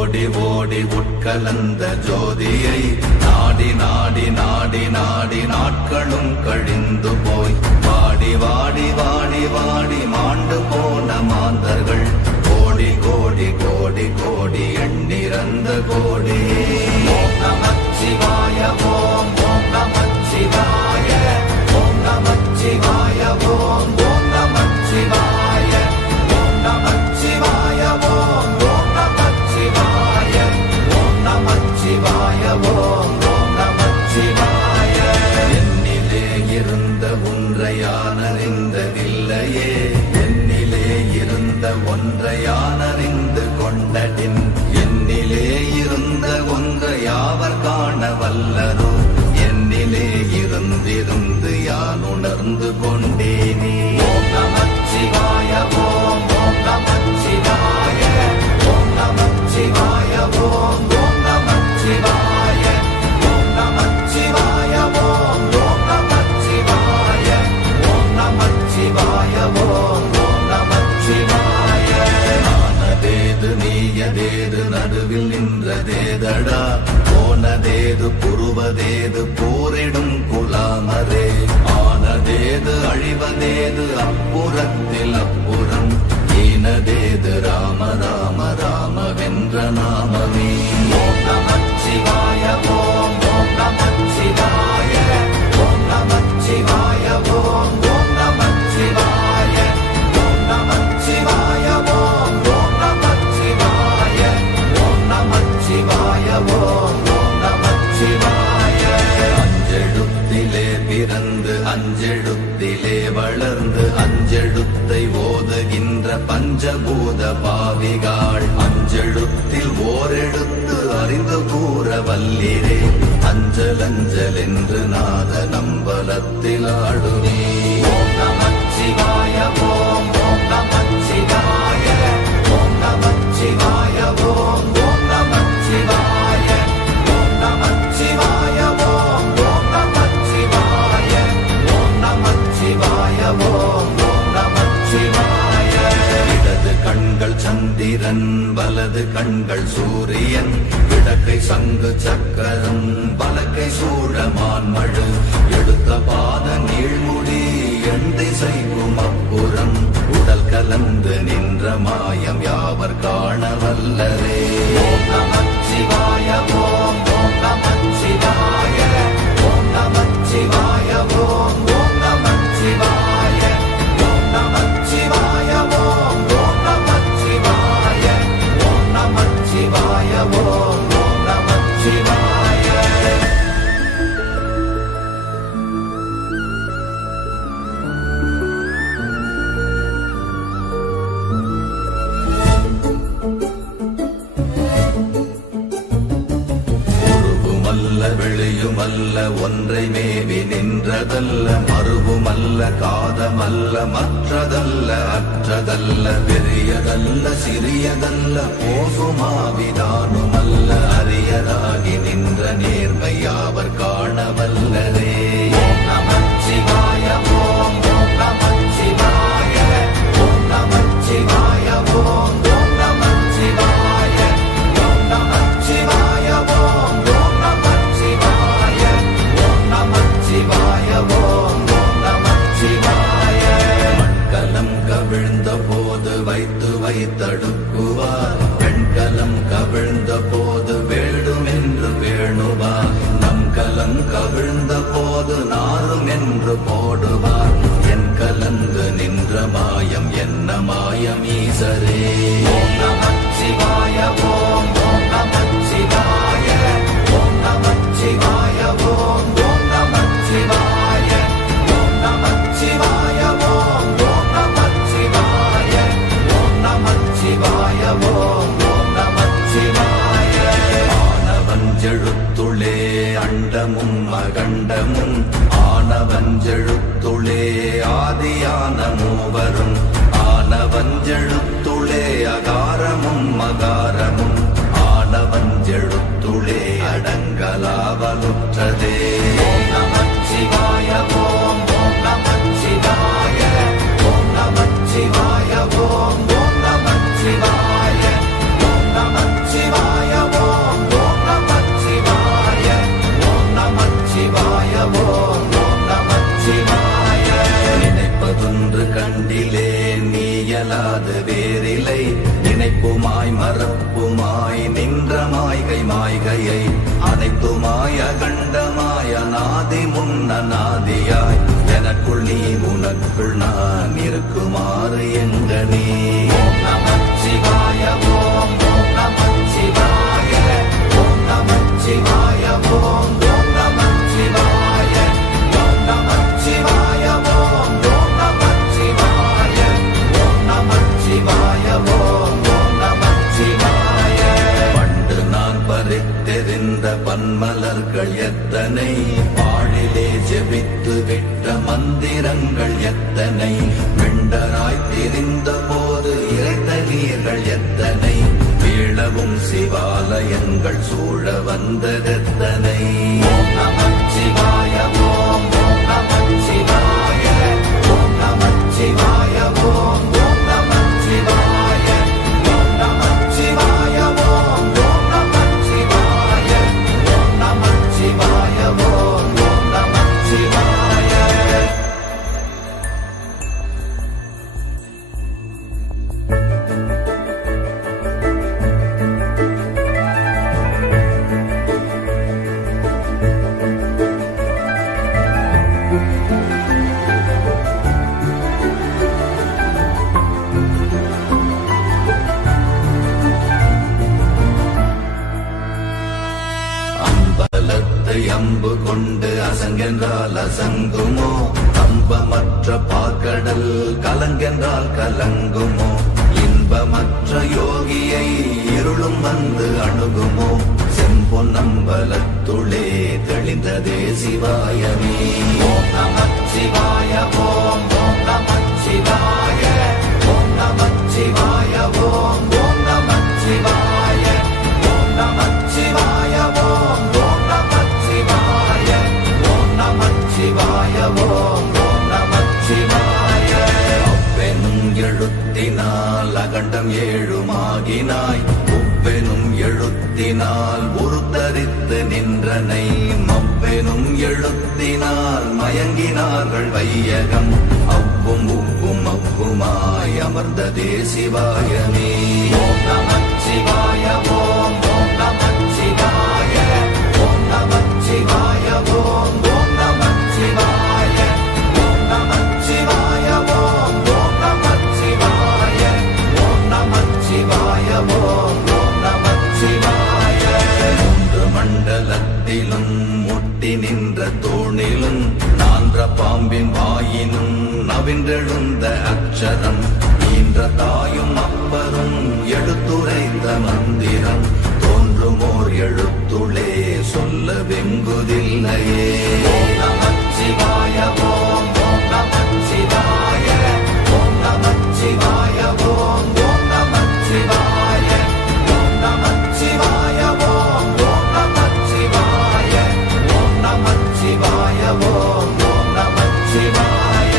ஓடி ஓடி உட்கலந்த ஜோதியை நாடி நாடி நாடி நாடி நாட்களும் கழிந்து போய் வாடி வாடி வாடி வாடி மாண்டு போன மாந்தர்கள் கோடி கோடி கோடி கோடி எண்ணிறந்த கோடி. ஓம் நமச்சிவாய ஓம் ஓம் நமச்சிவாய ஓம் நமச்சிவாய ஓம் ஓம் நமச்சிவாய ஓம் நமச்சிவாய ஓம் ஓம் நமச்சிவாய ஓம் நமச்சிவாய ஓம் ஓம் நமச்சிவாய. என்னிலே இருந்த ஒன்றை யான் அறிந்ததில்லையே, என்னிலே இருந்த ஒன்றை யான் அறிந்து கொண்டடின், என்னிலே இருந்த ஒன்றை யாவர் காண வல்லரோ, என்னிலே இருந்திருந்து யான் உணர்ந்து கொண்டேனே. ஓம் நமச்சிவாய ஓம் ஓம் நமச்சிவாய ஓம் நமச்சிவாய ஓம் ஓம் நமச்சிவாய ஓம் நமச்சிவாய ஓம் ஓம் நமச்சிவாய ஓம் நமச்சிவாய ஓம் ஓம் நமச்சிவாய. ஆனதேது நீயதேது நடுவில் நின்றதேதடா, போனதேது புருவதேது போரிடும் குலாமரே, ஆனதேது அழிவதேது அப்புறத்தில் அப்புறம், ஈனதேது ராம ராம ராம வென்ற நாமமே. ஓம் நமச்சிவாய ஓம் ஓம் நமச்சிவாய ஓம் நமச்சிவாய ஓம் ஓம் நமச்சிவாய ஓம் நமச்சிவாய ஓம் ஓம் நமச்சிவாய ஓம் நமச்சிவாய ஓம் ஓம் நமச்சிவாய. அஞ்செழுத்திலே பிறந்து அஞ்செழுத்திலே வளர்ந்து அஞ்செழுத்தை ஓதுகின்ற பஞ்சபூத பாவிகாள், அஞ்செழுத்தில் ஓரெழுத்து அறிந்து கூற வல்லிரே, அஞ்சல் அஞ்சல் என்று நாத நம்பலத்தில் ஆடுவே. ஓம் நமச்சிவாய ஓம் ஓம் நமச்சிவாய ஓம் நமச்சிவாய ஓம் ஓம் நமச்சிவாய ஓம் நமச்சிவாய ஓம் ஓம் நமச்சிவாய ஓம் நமச்சிவாய ஓம் ஓம் நமச்சிவாய. இடது கண்கள் சந்திரன் வலது கண்கள் சூரியன், இடக்கை சங்கு சக்கரம் வலக்கை சூழமான் மழு, எடுத்த பாத நீழ்முடி எண் திசைக்கும் அப்புறம், உடல் கலந்து நின்ற மாயம் யாவர் காண வல்லரே. ஓம் நமச்சிவாய ஓம் ஓம் நமச்சிவாய ஓம் நமச்சிவாய ஓம் ஓம் நமச்சிவாய ஓம் நமச்சிவாய ஓம் ஓம் நமச்சிவாய ஓம் நமச்சிவாய ஓம் ஓம் நமச்சிவாய. வெளியுமல்ல ஒன்றை மேவி நின்றதல்ல, மறுவுமல்ல காதமல்ல மற்றதல்ல அற்றதல்ல, பெரியதல்ல சிறியதல்ல போகுமாவிதானுமல்ல, அரியதாகி நின்ற நேர்மை யாவர் காண வல்லரே. ஓம் நமச்சிவாய ஓம் ஓம் நமச்சிவாய ஓம் நமச்சிவாய ஓம் ஓம் நமச்சிவாய ஓம் நமச்சிவாய ஓம் ஓம் நமச்சிவாய ஓம் நமச்சிவாய ஓம் ஓம் நமச்சிவாய. மண்கலம் கவிழ்ந்த போது வைத்து வைத்தடுக்குவார், பெண்கலம் கவிழ்ந்த போது வேண்டும் என்று வேணுவார், நம் கலம் கவிழ்ந்த போது நாரும் என்று போடுவார், என் கலந்து நின்ற மாயம் என்ன மாயம் ஈசரே. ஓம் நமச்சிவாய ஓம் ஓம் நமச்சிவாய ஓம் நமச்சிவாய ஓம் ஓம் நமச்சிவாய ஓம் நமச்சிவாய ஓம் ஓம் நமச்சிவாய ஓம் நமச்சிவாய ஓம் ஓம் நமச்சிவாய. ஆனவஞ்செழுத்துளே அண்டமும் அகண்டமும், ஆனவஞ்செழுத்துளே ஆதியான மூவரும், ஆனவஞ்செழுத்துளே அகாரமும் மகாரமும், ஆனவஞ்செழுத்துளே அடங்கலாவலுற்றதே. ஓம் நமச்சிவாய ஓம் ஓம் நமச்சிவாய ஓம் நமச்சிவாய ஓம் ஓம் நமச்சிவாய ஓம் நமச்சிவாய ஆதி முன்னநாதியாய் எனக்குள் நீ உனக்குள் நான் இருக்குமாறு எங்க நீ ஓம் நமச்சிவாய ஓம் ஓம் நமச்சிவாய ஓம் நமச்சிவாய ஓம் ஓம் நமச்சிவாய ஓம் நமச்சிவாய ஓம் ஓம் நமச்சிவாய ஓம் நமச்சிவாய ஓம் ஓம் நமச்சிவாய பண்டு நான் பறித்தெறிந்த பன்மலர்கள் எத்தனை பாழிலே ஜெபித்து விட்ட மந்திரங்கள் எத்தனை வெண்டராய் திரிந்த போது இறைத்த நீர்கள் எத்தனை வீழவும் சிவாலயங்கள் சூழ வந்ததெத்தனை ஓம் நமச்சிவாய ஓம் ஓம் நமச்சிவாய ஓம் நமச்சிவாய ஓம் ஓம் நமச்சிவாய ஓம் நமச்சிவாய ஓம் ஓம் நமச்சிவாய ஓம் நமச்சிவாய ஓம் ஓம் நமச்சிவாய அம்பலத்தை அம்பு கொண்டு அசங்கென்றால் அசங்குமோ கம்பமற்ற பாக்கடல் கலங்கென்றால் கலங்குமோ இன்பமற்ற யோகியை இருளும் வந்து அணுகுமோ செம்பொன்னம்பலத்துளே தெளிந்ததே சிவாயமே ஓம் நமச்சிவாய ஓம் ஓம் நமச்சிவாய ஓம் நமச்சிவாய ஓம் ஓம் நமச்சிவாய ஓம் நமச்சிவாய ஓம் ஓம் நமச்சிவாய ஓம் நமச்சிவாய ஓம் ஓம் நமச்சிவாய அவ்வெனும் எழுத்தினால் அகண்டம் ஏழுமாகினாய் உவ்வெனும் எழுத்தினால் உருத்தரித்து நின்றனை மவ்வெனும் எழுத்தினால் மயங்கினார்கள் வையகம் அவ்வும் உவ்வும் அவ்வுமாய் அமர்ந்ததே சிவாயமே ஓம் நமச்சிவாய ஓம் ஓம் நமச்சிவாய ஓம் நமச்சிவாய ஓம் ஓம் நமச்சிவாய ஓம் நமச்சிவாய ஓம் ஓம் நமச்சிவாய ஓம் நமச்சிவாய ஓம் ஓம் நமச்சிவாய மூன்று மண்டலத்திலும் முட்டி நின்ற தூணிலும் நான்ற பாம்பின் வாயினும் நவின்றெழுந்த அக்ஷரம் ஈன்ற தாயும் அப்பரும் எடுத்துரைத்த மந்திரம் தோன்றுமோர் எழுத்துளே சொல்ல வெங்குதில்லையே ஓம் நமச்சிவாய ஓம் ஓம் நமச்சிவாய ஓம் நமச்சிவாய ஓம் ஓம் நமச்சிவாய ஓம் நமச்சிவாய ஓம் ஓம் நமச்சிவாய ஓம் நமச்சிவாய ஓம் ஓம் நமச்சிவாய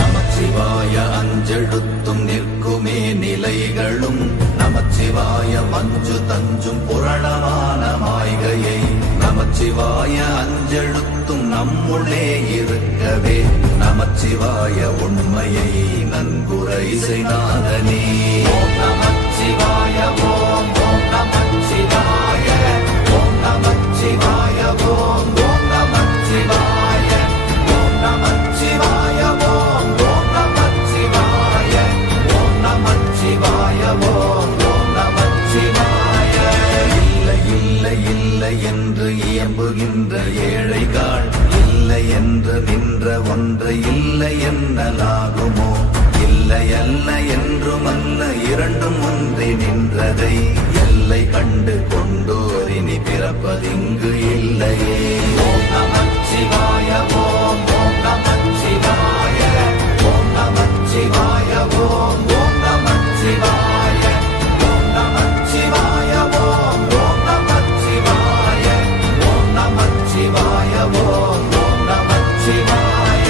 நமச்சிவாய அஞ்செழுத்தும் நிற்குமே நிலைகளும் நமச்சிவாய மஞ்சு தஞ்சும் புரணமான மாய்கையை நமச்சிவாய அஞ்செழுத்தும் நம்முள்ளே இருக்கவே நமச்சிவாய உண்மையை நன்குரை செய்தாதனே ஓம் நமச்சிவாய ஓம் ஓம் நமச்சிவாய ஓம் நமச்சிவாய ஓம் ஓம் நமச்சிவாய ஓம் நமச்சிவாய ஓம் ஓம் நமச்சிவாய ஓம் நமச்சிவாய ஓம் ஓம் நமச்சிவாய இல்லை இல்லை இல்லை என்று இயம்புகின்ற ஏழைகள் இல்லை என்று நின்ற ஒன்று இல்லை என்னலாகுமோ இல்லை அல்ல என்றுமல்ல இரண்டும் ஒன்றி நின்றதை எல்லை கண்டு கொண்டோரினி பிறப்பதிங்கு இல்லையே ஓம் நமச்சிவாய ஓம் ஓம் நமச்சிவாய ஓம் நமச்சிவாய ஓம் ஓம் நமச்சிவாய ஓம் நமச்சிவாய ஓம் ஓம் நமச்சிவாய ஓம் நமச்சிவாய ஓம் ஓம் நமச்சிவாய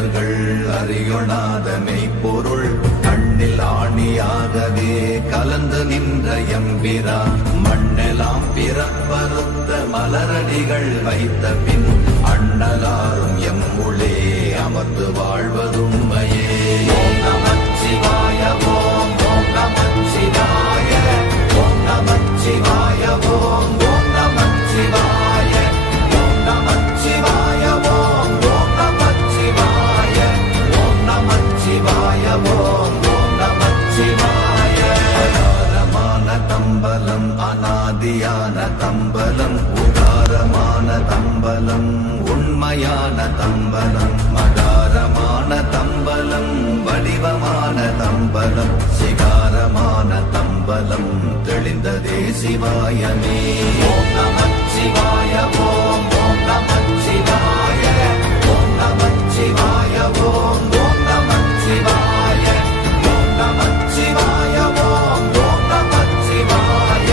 தேவர்கள் அறியொணாத மெய்ப்பொருள் கண்ணில் ஆணியாகவே கலந்து நின்ற எம்பிரா மண்ணெல்லாம் பிறப்பறுத்த மலரடிகள் வைத்த பின் அண்ணலாரும் எம்முளே அமர்ந்து வாழ்வதுண்மையே. ஓம் நமச்சிவாய ஓம் ஓம் நமச்சிவாய ஓம் நமச்சிவாய ஓம் ஓம் நமச்சிவாய ஓம் நமச்சிவாய ஓம் ஓம் நமச்சிவாய ஓம் நமச்சிவாய ஓம் ஓம் நமச்சிவாய. அகாரமான தம்பலம் அநாதியான தம்பலம் உகாரமான தம்பலம் உண்மையான தம்பலம் மகாரமான தம்பலம் வடிவமான தம்பலம் சிகாரமான தம்பலம் தெளிந்ததே சிவாயமே. ஓம் நமச்சிவாய ஓம் ஓம் நமச்சிவாய ஓம் நமச்சிவாய ஓம் ஓம் நமச்சிவாய ஓம் நமச்சிவாய ஓம் ஓம் நமச்சிவாய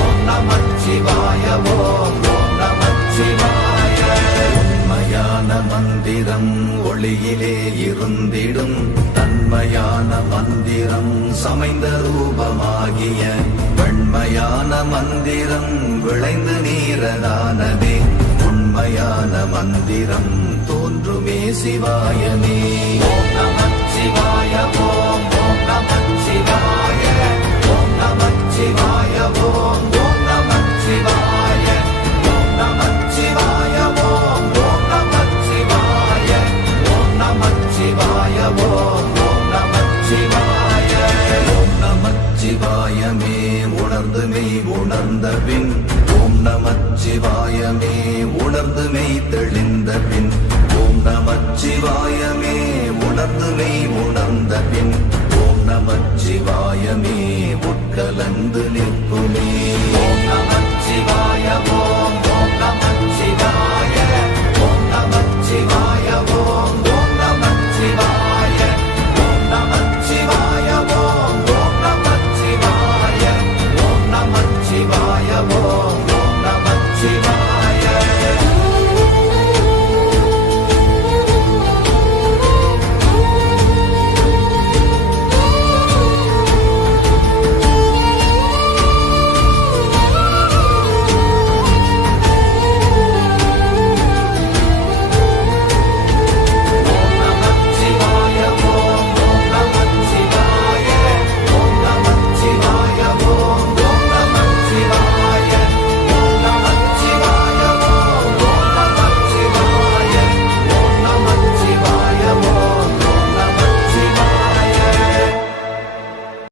ஓம் நமச்சிவாய ஓம் ஓம் நமச்சிவாய. உண்மையான மந்திரம் ஒளியிலே இருந்திடும் தன்மையான மந்திரம் சமைந்த ரூபமாகிய வெண்மையான மந்திரம் விளைந்து நீரதானதே உண்மையான மந்திரம் தோன்றுமே சிவாயமே. ஓம் நமச்சிவாய ஓம் ஓம் நமச்சிவாய ஓம் நமச்சிவாய ஓம் ஓம் நமச்சிவாய ஓம் நமச்சிவாய ஓம் ஓம் நமச்சிவாய ஓம் நமச்சிவாய ஓம் ஓம் நமச்சிவாய. ஓம் நமச்சிவாயமே உணர்ந்து மெய் உணர்ந்த பின் ஓம் நமச்சிவாயமே உணர்ந்து மெய் தெளிந்த பின் ஓம் நமச்சிவாயமே உணர்ந்து மெய் உணர்ந்த பின் ஓம் நமச்சிவாயமே உட்கலந்து நிற்குமே. ஓம் நம